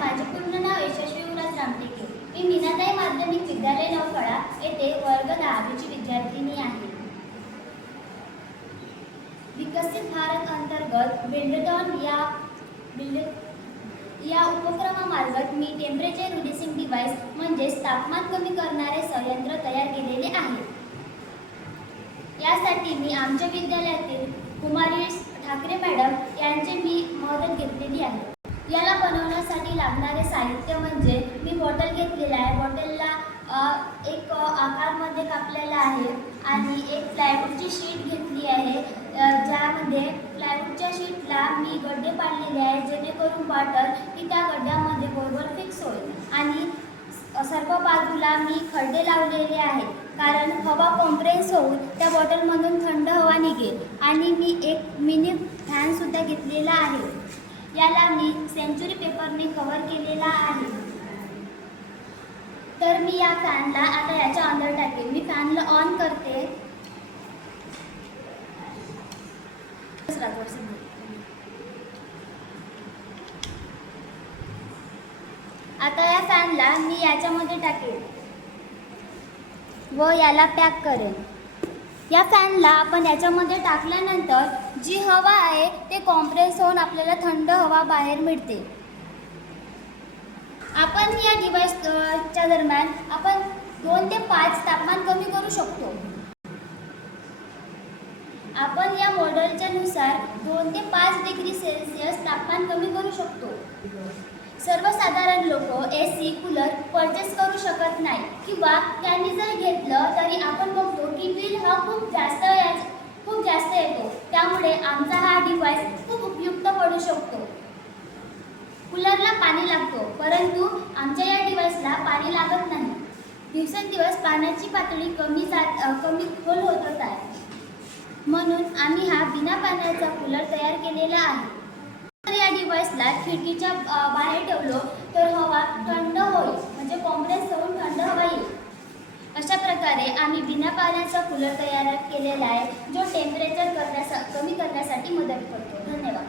माझे पूर्ण नाव यशस्वी उल्हास रामटेके मी मीनाताई माध्यमिक विद्यालय नवफळा येथे वर्ग दहावीची विद्यार्थिनी आहे. विकसित भारत अंतर्गत बिल्डॉन या बिल्ड या उपक्रमामार्फत मी टेम्परेचर रिड्युसिंग डिव्हाइस म्हणजेच तापमान कमी करणारे संयंत्र तयार केलेले आहे. यासाठी मी आमच्या विद्यालयातील कुमारी ठाकरे मॅडम यांचे मी मदत घेतलेली आहे याला बनवण्यासाठी लागणारे साहित्य म्हणजे मी बॉटल घेतलेलं आहे. बॉटलला एक आकारमध्ये कापलेला आहे आणि एक प्लायवूडची शीट घेतली आहे. ज्यामध्ये प्लायवूडच्या शीटला मी गड्डे पाडलेले आहे जेणेकरून बॉटल ही त्या गड्ड्यामध्ये बरोबर फिक्स होईल. आणि सर्व बाजूला मी खड्डे लावलेले आहेत. कारण हवा कॉम्प्रेस होऊन त्या बॉटलमधून थंड हवा निघेल. आणि मी एक मिनी फॅनसुद्धा घेतलेला आहे. याला मी सेंचुरी पेपरने कव्हर केलेला आहे. तर मी या फॅनला आता याच्या अंदर टाकेल मी फॅनला ऑन करते. आता या फॅनला मी याच्यामध्ये टाकेल व याला पॅक करेन. या फॅनला आपण याच्यामध्ये टाकल्यानंतर जी हवा आहे ते कॉम्प्रेस होऊन आपल्याला थंड हवा बाहेर मिळते. आपण या डिव्हाइस च्या दरम्यान आपण दोन ते पाच तापमान कमी करू शकतो. आपण या मॉडेलच्या नुसार दोन ते पाच डिग्री सेल्सिअस तापमान कमी करू शकतो. सर्वसाधारण लोक ए सी कूलर परचेस करू शकत नाही किंवा त्यांनी जर घेतलं तर आपण बघतो की बिल हा खूप जास्त या- खूप जास्त येतो त्यामुळे आमचा हा डिव्हाइस खूप उपयुक्त पडू शकतो. कूलरला पाणी लागतो परंतु आमच्या या डिव्हाइसला पाणी लागत नाही. दिवसेंदिवस पाण्याची पातळी कमी जात कमी खोल होतच आहे म्हणून आम्ही हा बिना पाण्याचा कूलर तयार केलेला आहे. जर या डिव्हाइसला खिडकीच्या बाहेर ठेवलो तर हवा थंड होईल. म्हणजे कॉम्प्रेस होऊन थंड प्रकारे आम्ही बिना पाण्याचा कूलर तयार केलेला आहे जो टेम्परेचर करण्यासा कमी करण्यासाठी मदत करतो. धन्यवाद.